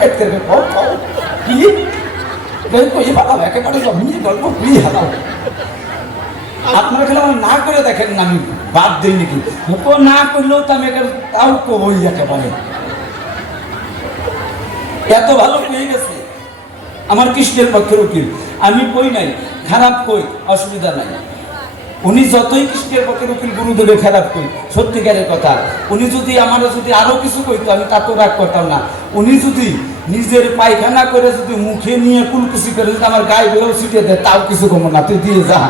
Target করবে কি কই পালাও একেবারে জমিয়ে গল্প পুড়িয়ে হালাও। আপনারা খেলে আমার না করে দেখেন না, আমি বাদ দিই নাকি না করলেও তো আমি তাও কই একেবারে এত ভালো পেয়ে গেছে আমার কৃষ্ণের পক্ষের উকিল। আমি কই নাই খারাপ কই, অসুবিধা নাই। উনি যতই কৃষ্ণের পক্ষের উকিল গুরুদেবে খারাপ কই, সত্যিকারের কথা উনি যদি আমার যদি আরো কিছু কইতো আমি তাতেও রাগ করতাম না। উনি যদি নিজের পায়খানা করে যদি মুখে নিয়ে কুলকুচি করে যদি আমার গায়ে বেরো ছিটিয়ে দেয় তাও কিছু কমো না, তুই দিয়ে যা।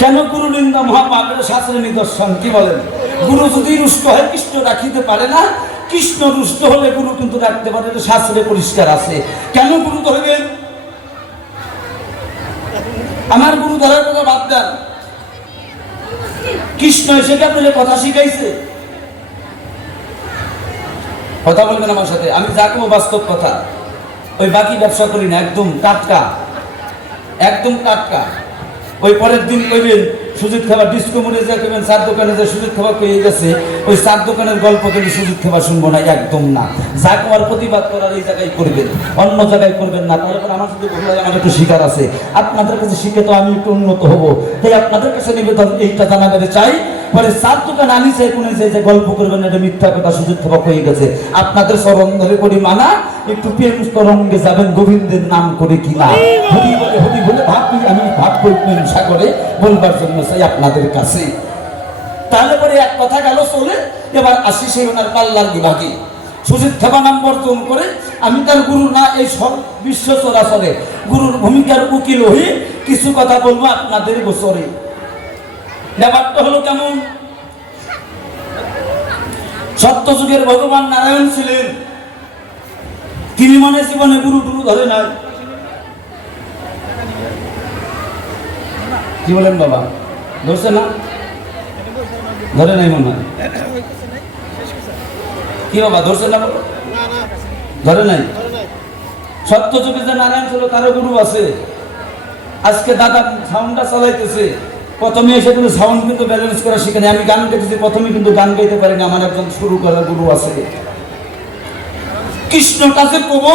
কেন গুরু নিন্দা মহাপাপের শাস্ত্রের নিদর্শন? কি বলেন? গুরু যদি রুষ্ট হয় কৃষ্ণ রাখিতে পারে না, কৃষ্ণ রুষ্ট হলে গুরু কিন্তু রাখতে পারে, শাস্ত্রে পরিষ্কার আছে। কেন গুরু ধরবেন? আমার গুরু ধরার কথা বাদ দেন, কৃষ্ণ এসে আপনাদের কথা শিখাইছে। কথা বলবেন আমার সাথে, আমি যা করবো বাস্তব কথা, ওই বাকি ব্যবসা করি না, একদম টাটকা, একদম টাটকা। ওই পরের দিন কইবেন সুজিত খাবার ডিস্কো মনে যা কইবেন চার দোকানে যে সুজিত খাবার পেয়ে গেছে, ওই চার দোকানের গল্প কিন্তু সুজিত খাবার শুনবো না, একদম না। যা তোমার প্রতিবাদ করার এই জায়গায় করবেন, অন্য জায়গায় করবেন না। তারপর আমার যদি ভুল হয় আমার একটু শিকার আছে, আপনাদের কাছে শিখে তো আমি একটু উন্নত হবো। তাই আপনাদের কাছে নিবেদন এইটা জানাতে চাই, পরে চার দোকান আনি চাই কোন যে গল্প করবেন এটা মিথ্যা কথা, সুজিত খাবার হয়ে গেছে। আপনাদের চরণ ধরে করি মানা, একটু প্রেম তরঙ্গে যাবেন গোবিন্দের নাম করে কিনা হরি বলে হরি বলে ভাবি আমি ভাব করবেন সাগরে বলবার জন্য চাই আপনাদের কাছে। তাহলে পরে এক কথা গেল চলে, এবার আসি সেই ওনার পাল্লার বিভাগে। সুজিত খাবা নাম বর্জন করে আমি তার গুরু না, এই সব বিশ্ব চরাচরে গুরুর ভূমিকার উকিল হয়ে কিছু কথা বলবো আপনাদের গোচরে। ব্যাপারটা হলো কেমন, সত্যযুগের ভগবান নারায়ণ ছিলেন, তিনি মনে জীবনে গুরু টুরু ধরে নাই। কি বলেন বাবা, ধরছে না? ধরে নাই মনে হয়। কি বাবা ধরছে না? ধরে নাই। সত্যযুগে যে নারায়ণ ছিল তারও গুরু আছে। আজকে দাদা সাউন্ডটা চালাইতেছে, প্রথমে এসে কিন্তু সাউন্ড কিন্তু ব্যালেন্স করা শিখেনি। আমি গান গাইতেছি, প্রথমে কিন্তু গান গাইতে পারিনি, আমার একজন শুরু করার গুরু আছে। কৃষ্ণটা যে কব,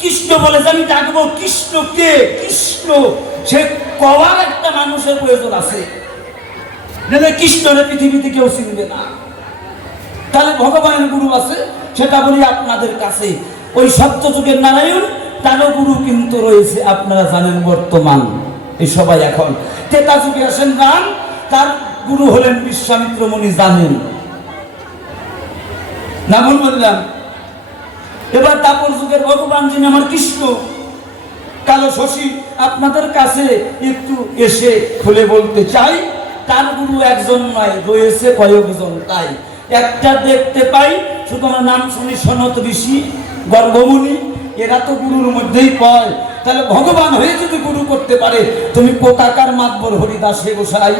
কৃষ্ণ বলে যে আমি ডাকবো কৃষ্ণকে, কৃষ্ণ সে কবার একটা মানুষের প্রয়োজন আছে, নাহলে কৃষ্ণের পৃথিবীতে কেউ চিনবে না। তাহলে ভগবানের গুরু আছে, সেটা বলি আপনাদের কাছে। ওই সত্যযুগের নারায়ণ তারও গুরু কিন্তু রয়েছে, আপনারা জানেন বর্তমান এই সবাই এখন। তেতা যুগে আসেন রাম, তার গুরু হলেন বিশ্বামিত্র মুনি, জানেন না? বললাম। এবার তাপর যুগের ভগবান যিনি আমার কৃষ্ণ কালো শশী, আপনাদের কাছে একটু এসে খুলে বলতে চাই, তার গুরু একজন নয়, রয়েছে কয়েকজন। তাই একটা দেখতে পাই শুধু আমার নাম শুনি সনত ঋষি, গর্ভমুনি, এরা তো গুরুর মধ্যেই পায়। তাহলে ভগবান হয়ে যদি গুরু করতে পারে, তুমি কোথাকার মাতবর হরিদাস হে গোসাই?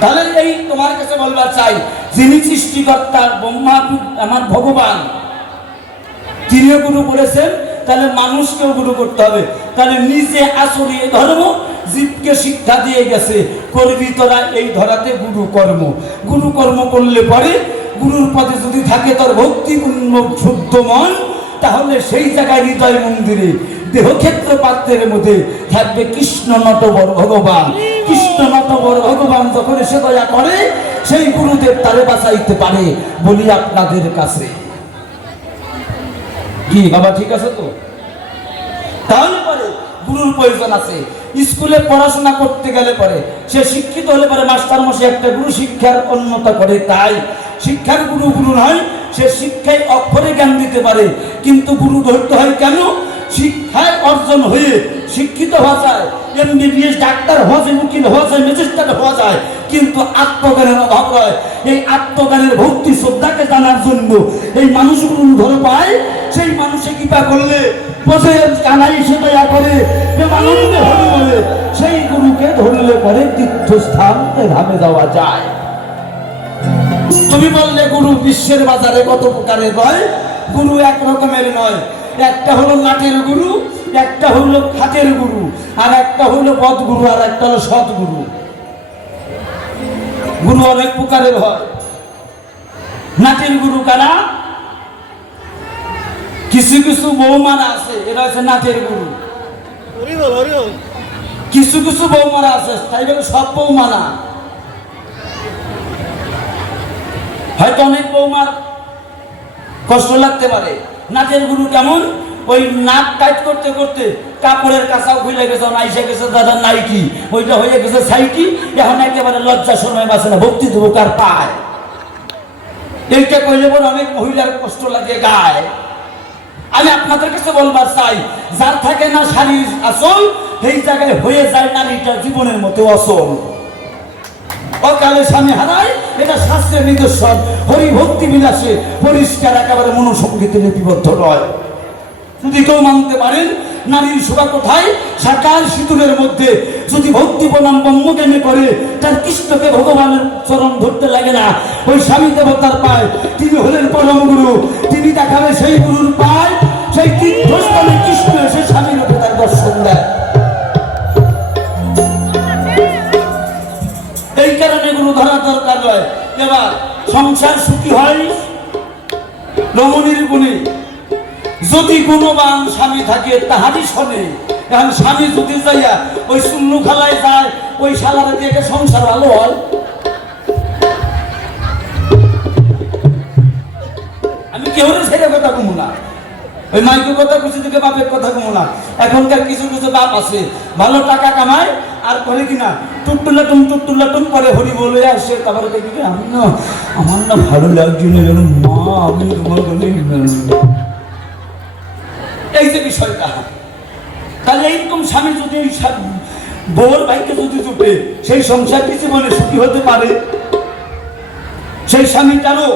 তাহলে এই তোমার কাছে বলবার চাই, যিনি সৃষ্টিকর্তা ব্রহ্মা আমার ভগবান, তিনিও গুরু করেছেন, তাহলে মানুষকেও গুরু করতে হবে। তাহলে নিজে আসলে এই ধর্ম জীবকে শিক্ষা দিয়ে গেছে, করবি তোরা এই ধরাতে গুরু কর্ম। গুরু কর্ম করলে পরে গুরুর পদে যদি থাকে তোর ভক্তিপূর্ণ শুদ্ধ মন, তাহলে সেই জায়গায় হৃদয় মন্দিরে দেহক্ষেত্র পাত্রের মধ্যে থাকবে কৃষ্ণ নটবর ভগবান। কৃষ্ণ নটবর ভগবান যখন এসে দয়া করে, সেই গুরুদেব তারে বাঁচাইতে পারে বলি আপনাদের কাছে। কি বাবা ঠিক আছে তো? তাহলে পরে গুরুর প্রয়োজন আছে। স্কুলে পড়াশোনা করতে গেলে পরে সে শিক্ষিত হলে পরে মাস্টার মশাই একটা গুরু শিক্ষার অন্যতা করে। তাই শিক্ষার গুরু গুরু নয়, সে শিক্ষায় অক্ষরে জ্ঞান দিতে পারে, কিন্তু গুরু ধরতে হয় কেন? শিক্ষায় অর্জন হয়ে শিক্ষিত হওয়া যায়, এমবিবিএস ডাক্তার হওয়া যায়, উকিল হওয়া যায়, ম্যাজিস্ট্রেট হওয়া যায়, কিন্তু আত্মজ্ঞানের অভাব রয়। এই আত্মজ্ঞানের ভক্তি শ্রদ্ধাকে জানার জন্য এই মানুষগুলো ধরে পায়। সেই মানুষে কৃপা করলে বসে কানাই সেটা করে আনন্দে হরি বলে, সেই গুরুকে ধরলে পরে তীর্থস্থান ধামে যাওয়া যায়। তুমি বললে গুরু বিশ্বের বাজারে কত প্রকারের হয়, গুরু এক রকমের নয়। একটা হলো নাটের গুরু, একটা হলো খাটের গুরু, আর একটা হলো বদ গুরু, আর একটা হলো সৎ গুরু। গুরু অনেক প্রকারের হয়। নাটের গুরু কারা? কিছু কিছু বৌমারা আছে, এরা হচ্ছে নাটের গুরু। কিছু কিছু বৌমারা আছে, তাই বলে সব বৌমারা। হয়তো অনেক বৌমার কষ্ট লাগতে পারে। নাটের গুরু কেমন? ওই নাক টাইট করতে করতে কাপড়ের কাঁচাও খুলে গেছে, নাইসে গেছে দাদা নাইকি, ওইটা হয়ে গেছে সাইকি, এখন একেবারে লজ্জা সময় বাঁচে না, ভক্তি দেবো কার পায়। এইটা কইলে পরে অনেক মহিলার কষ্ট লাগে গায়ে। আমি আপনাদের কাছে বলবার চাই, যার থাকে না শাড়ির আসল, সেই জায়গায় হয়ে যায় নারীটা জীবনের মতো অসল। অকালে স্বামী হারায়, এটা শাস্ত্রের নিদর্শন। হরি ভক্তি বিলাসে পরিষ্কার একেবারে মনোসংগীতে লিপিবদ্ধ নয়। যদি কেউ মানতে পারেন নারীর শোভা কোথায়, সাকার সিঁদুরের মধ্যে। যদি ভক্তি প্রণাম ব্রহ্মজ্ঞানে করে, তার কৃষ্ণকে ভগবানের চরণ ধরতে লাগে না, ওই স্বামী দেবতার পায়। তিনি হলেন পরম গুরু, তিনি দেখাবে সেই গুরুর পায়। সেই তীর্থস্থানে কৃষ্ণ এসে স্বামীর উপরে তার দর্শন দেয়। এই কারণে গুরু ধরা দরকার নয়। এবার সংসার সুখী হয় রমণীর গুণে। যদি গুণবান স্বামী থাকে তাহারই শোনে। এখন স্বামী যদি যাইয়া ওই সুন্নু খালায় যায়, ওই শালারে দিয়ে সংসার ভালো হয়? আমি কেউ ছেড়ে কথা কমু না, ওই মাইকের কথা কিছু থেকে বাপের কথা কমু না। এখনকার কিছু কিছু বাপ আছে ভালো টাকা কামায় আর করে কিনা টুট্টুল্লাটুম করে হরি বলে আসে, তারপরে দেখি আমার না ভালো লাগছে না মা, আমি তোমার এই যে বিষয়টা। তাহলে এইরকম স্বামী যদি বউর ভাইকে যদি জুটে, সেই সংসার কি জীবনে সুখী হতে পারে? সেই স্বামীটারও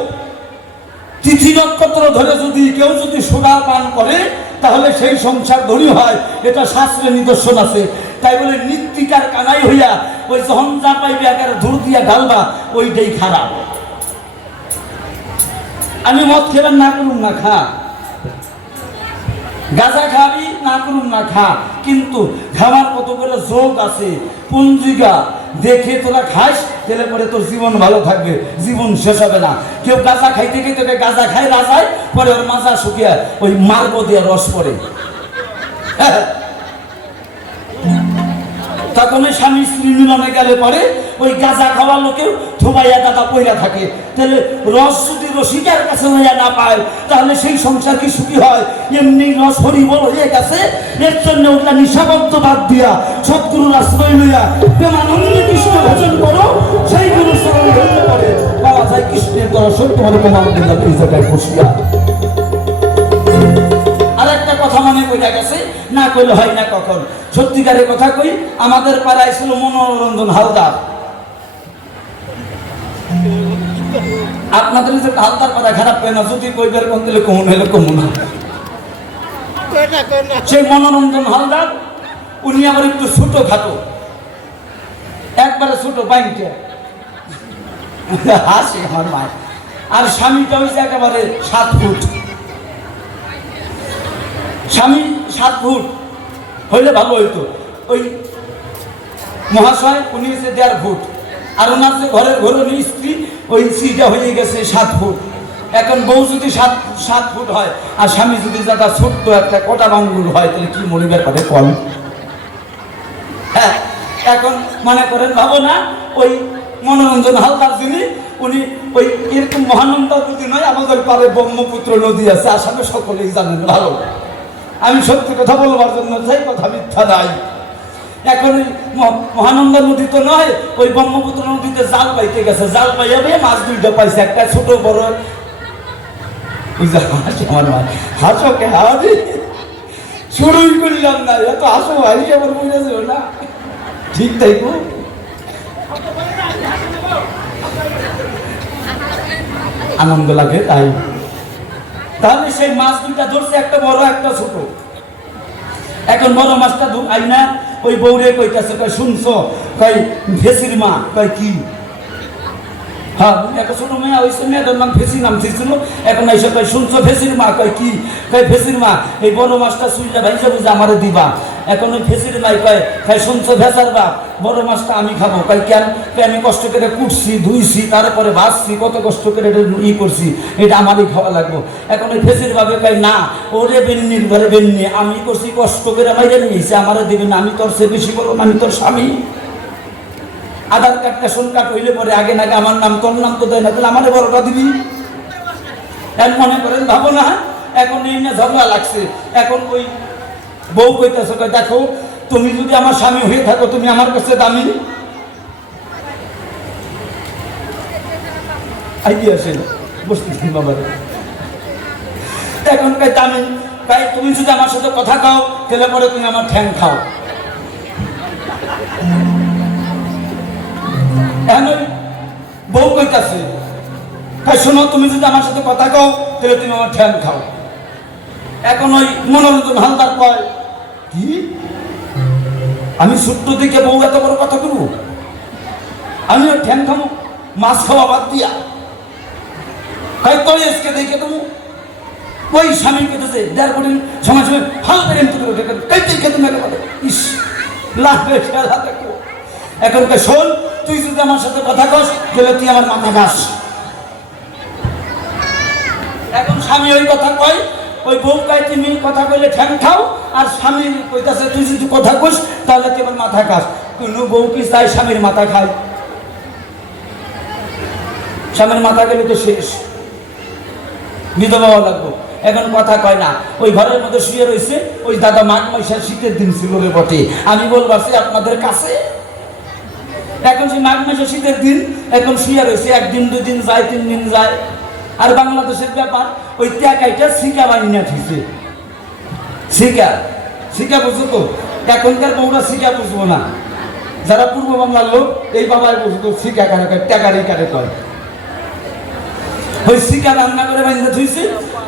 তিথি নক্ষত্র ধরে যদি কেউ যদি সোনা পান করে, তাহলে সেই সংসার ধনী হয়। এটা শাস্ত্রের নিদর্শন আছে। তাই বলে নিত্যিকার কানাই হইয়া ওই যখন যা পাইবে একেবারে ধূর দিয়া ঢালবা, ওইটাই খারাপ। আমি মদ খেলাম না করুন না খা, গাঁজা খাবি না করুন না খা, কিন্তু খাবার কত করে যোগ আছে, পঞ্জিকা দেখে তোরা খাস, তাহলে পরে তোর জীবন ভালো থাকবে, জীবন শেষ হবে না। কেউ গাঁজা খাইতে খাইতে গাঁজা খায় রাজায়, পরে ওর মাজা শুকিয়ে ওই মার্গ দিয়ে রস পড়ে। তখন ওই স্বামী স্ত্রী মিলনে গেলে পরে ওই গাঁজা খাওয়ার লোকেও থুবাইয়া দাদা পইরা থাকে। তাহলে রস যদি রসিকার কাছে হইয়া না পায়, তাহলে সেই সংসার কি সুখী হয়? এমনি রস হরিবল হয়ে গেছে। এর জন্য ওটা নিশাবদ্ধ বাদ দিয়া সৎগুরুর আশ্রয় লইয়া প্রেমানন্দে কৃষ্ণ ভজন করো, সেই গুরু স্মরণ ধরতে পারে পাওয়া যায় কৃষ্ণের দর্শন। তোমার প্রেমানন্দ এই জায়গায় বসিয়া আরেকটা কথা মনে পড়ে গেছে, না কইলে হয় না কখন। সত্যিকারের কথা কই, আমাদের পাড়ায় ছিল মনোরঞ্জন হালদার। আপনাদের যে হালদার পাড়া খারাপ হয় না, যদি কইবার কোন দিলে কমন হইলে কমন না। সেই মনোরঞ্জন হালদার, উনি আবার একটু ছোট খাটো, একবারে ছোট বাইনটা হাসি আমার মা। আর স্বামীটা হয়েছে একেবারে 7 ফুট। স্বামী 7 ফুট হইলে ভালো হইতো। ওই মহাশয় উনি হচ্ছে 1.5 ফুট, আর ওনার যে ঘরের ঘরণী স্ত্রী, ওই স্ত্রীটা হয়ে গেছে 7 ফুট। এখন বউ যদি 7 ফুট হয়, আর স্বামী যদি যারা ছোট্ট একটা কটা বাঙ্গুল হয়, তাহলে কি মনে ব্যাপারে কম? হ্যাঁ, এখন মনে করেন ভাবো না, ওই মনোরঞ্জন হালদার যিনি, উনি ওই এরকম মহানন্দা নদী নয়, আমাদের পারে ব্রহ্মপুত্র নদী আছে, আসামে সকলেই জানেন ভালো। আমি সত্যি কথা বলবার জন্য সেই কথা মিথ্যা নাই। এখন মহানন্দা নদী তো নয়, ওই ব্রহ্মপুত্র নদীতে জাল পাইতে গেছে, জাল পাইয়াবে মাছ 2টা পাইছে, একটা ছোট বড়। আমার মা হাসো কে হাসি শুরুই করলাম না, এত হাসো হাসি আমার বুঝেছে না, ঠিক তাই গো। আনন্দ লাগে তাই। তাহলে সেই মাছ 2টা ধরছে, একটা বড় একটা ছোট। এখন বড় মাছটা আইনা ওই বউরে কইতাছে, কই শুনছো, কই ভেসির মা, কই কি? হ্যাঁ একটা ছোট মেয়ে হয়েছে, মেয়েটার নাম ফেসি নাম ছিল। এখন এইসব কয় শুনছো ফেসির মা? কয় কি? কয় ফেসির মা এই বড় মাছটা সুইটা ভাইজা বুঝে আমারে দিবা। এখন ওই ফেসির মাই কয় কয় শুনছো ভেসার বাপ, বড় মাছটা আমি খাবো। কয় কেন? আমি কষ্ট করে কুটছি, ধুইছি, তারপরে ভাজছি, কত কষ্ট করে এটা করছি, এটা আমারই খাওয়া লাগবো। এখন ওই ফেসির বাপে কয় না, ওরে বেন্নির ঘরে বেন্নি, আমি করছি কষ্ট করে মাইরে নিয়েছি, আমারে দিবি না, আমি তোর সে বেশি বড়, আমি তোর স্বামী। আধার কার্ড রেশন কার্ড হইলে পরে আগে নাকি আমার নাম, তোর নাম তো দেয় না, তাহলে আমারে বড়টা দিবি। মনে করেন ভাবো না। এখন এই না ঝগড়া লাগছে। এখন ওই বউ কইতেছে, দেখো তুমি যদি আমার স্বামী হয়ে থাকো, তুমি আমার কাছে দামি। আইডিয়া আসে বসতেছেন বাবা। এখন কই দামি, তাই তুমি যদি আমার সাথে কথা কও, তাহলে পরে তুমি আমার ঠ্যাং খাও। এখন বউ কইতাছে, তাই শোনো, তুমি যদি আমার সাথে কথা কও, তাহলে তুমি আমার ঠ্যাং খাও। এখন ওই মনোরঞ্জন হালদার কয়, কি আমি ছোট্ট দিকে বউ এত বড় কথা করবো? আমি ওর ঠ্যাং খাবো মাছ খাওয়া বাদ দিয়া? তাই তোর এসকে দেখে তুমি ওই স্বামী কেটেছে দেড় কোটি সময় সময় হাল করে ইস লাগবে। এখন শোন, তুই যদি আমার সাথে কথা কস, তাহলে তুই আমার মাথা ঘাস। এখন স্বামী ওই কথা কয়, ওই বউ কয় তুমি কথা কইলে ঠ্যাং খাও, আর স্বামী কইতাছে তুই যদি কথা কস তাহলে তুই আমার মাথা খাস। কোনো বউ কি চাই স্বামীর মাথা খায়? স্বামীর মাথা গেলে তো শেষ, বিধবা হওয়া লাগবো। এখন কথা কয় না, ওই ঘরের মধ্যে শুয়ে রয়েছে। ওই দাদা মাঘ মাসের শীতের দিন ছিল রে বটে, আমি বলবাছি আপনাদের কাছে। এখন সেই মাঘ মাসের শীতের দিন, এখন শুয়ে রয়েছে, একদিন দুদিন যায়, 3 দিন যায়। আর বাংলাদেশের ব্যাপার, ওই ত্যাকাইটা শিকা বানিয়ে ঠিকছে। শিকা শিকা বুঝো তো? এখনকার বউরা শিকা বুঝবো না, যারা পূর্ব বাংলার লোক এই বাবাই বুঝতো শিকা কারে কয়, ট্যাকারি কারে কয়। ওই শিকা রান্না করে বানিয়ে থুইছে।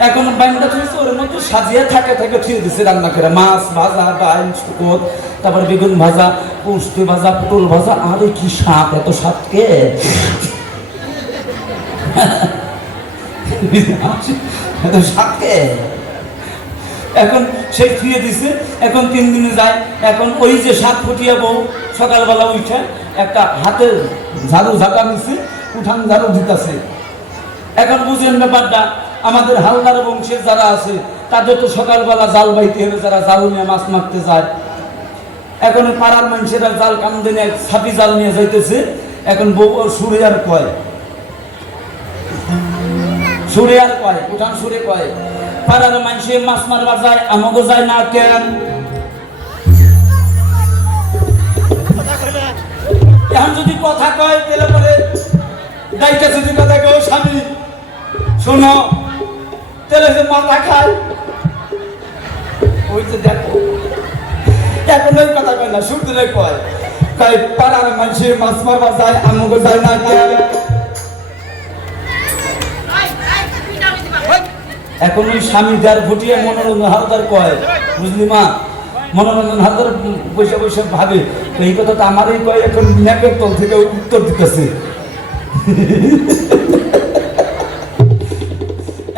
এখন বানিয়ে থুইছে, ওর মধ্যে সাজিয়ে থাকে থুয়ে দিচ্ছে রান্না করে। মাছ ভাজা, ডাল, শুকর, তারপর বেগুন ভাজা, পোস্ত ভাজা, পটল ভাজা। আরে কি স্বাদ, এত স্বাদ কে? এত স্বাদ কে? এখন সেই থুয়ে দিছে। এখন 3 দিনে যায়। এখন ওই যে 7 ফুটিয়া বউ সকালবেলা উঠে একটা হাতে ঝাড়ু ঝাঁটা নিচ্ছে, উঠান ঝাড়ু দিতেছে। এখন বুঝেন ব্যাপারটা, আমাদের হালদার বংশের যারা আছে তাদের তো সকালবেলা জাল বাইতে হবে, যারা জাল নিয়ে মাছ মারতে যায়। এখন পাড়ার মানুষেরা জাল কান্দে নিয়ে ছাপি জাল নিয়ে যাইতেছে। এখন বউ সুরে আর কয়, সুরে আর কয়, উঠান সুরে কয়, পাড়ার মানুষে মাছ মারবার যায়, আমাকে যায় না কেন? এখন যদি কথা কয়, তাহলে পরে দায়িত্ব যদি কথা কেউ স্বামী শোনো, তাহলে যে মাথা খায়। ওই যে দেখো, এখন ওই কথা কয় না, শুধু কয় কয় পাড়ার মানুষের মাছ মারবার যায়, আমাকে যায় না কেন? এখন ওই স্বামী যার ফুটিয়ে মনোরঞ্জন হালদার কয়, বুঝলি মা? মনোরঞ্জন হালদার বৈশা বৈশা ভাবে এই কথা তো আমারই কয়। এখন ন্যাপের তল থেকে উত্তর দিতেছে।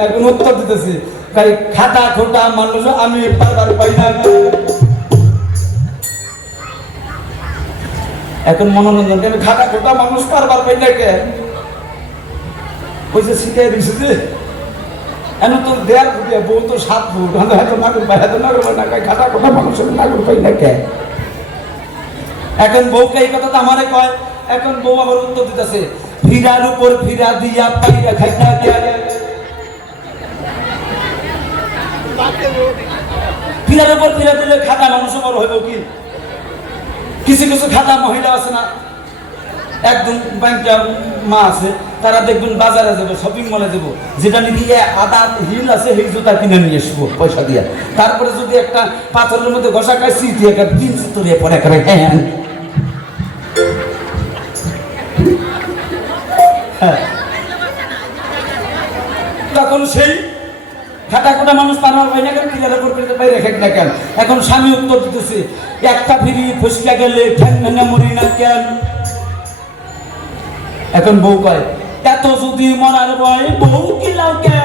এখন উত্তর দিতেছে, তাই খাটা খোটা মানুষ আমি পারবার পাই না। এখন মনোরঞ্জন কেন খাটা খোটা মানুষ পারবার পাই না কে? ওই যে শিখাই দিচ্ছে যে এখন তোর দেয়ার ফুটিয়া বউ তো 7 ফুট, হয়তো নাগর পাই, হয়তো নাগর পাই না, খাটা খোটা মানুষের নাগর পাই না কে? এখন বউকে এই কথা তো আমারে কয়। এখন বউ আবার উত্তর দিতেছে, ফিরার উপর ফিরা দিয়া পাইরা খাই না কে? ফিরার উপর ফিরা দিলে খাতা মানুষ বড় হইব কি? কিছু কিছু খাতা মহিলা আছে না, একদম ব্যাংকটা মা আছে, তারা দেখবেন বাজারে যাবো, শপিং মলে যাবো, যেটা নাকি আদা হিল আছে সেই জুতা কিনে নিয়ে আসবো পয়সা দিয়া। তারপরে যদি একটা পাথরের মধ্যে ঘষা খায়, স্মৃতি একটা দিন চিতরিয়ে পরে করে হ্যাঁ, তখন সেই খাটা খোটা মানুষ পারবার পাই না কেন? ফিরার উপর ফিরতে পাই রেখে না কেন? এখন স্বামী উত্তর দিতেছে, একটা ফিরি ফসকা গেলে ঠ্যাং ভেঙে মরি না কেন? এখন বউ কয়, যদি মরার ভয় বউ কিলাও কে,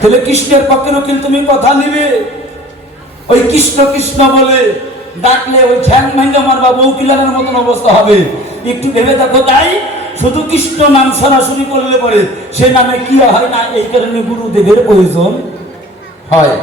তাহলে কৃষ্ণের পক্ষের উকিল তুমি কথা নিবে? ওই কৃষ্ণ কৃষ্ণ বলে ডাকলে ওই ঠ্যাং ভাঙ্গা মারবা বউ কিলানোর মতন অবস্থা হবে। একটু ভেবে দেখো। তাই শুধু কৃষ্ণ নাম সরাসরি করলে পরে সে নামে কি হয় না, এই কারণে গুরুদেবের প্রয়োজন হয়।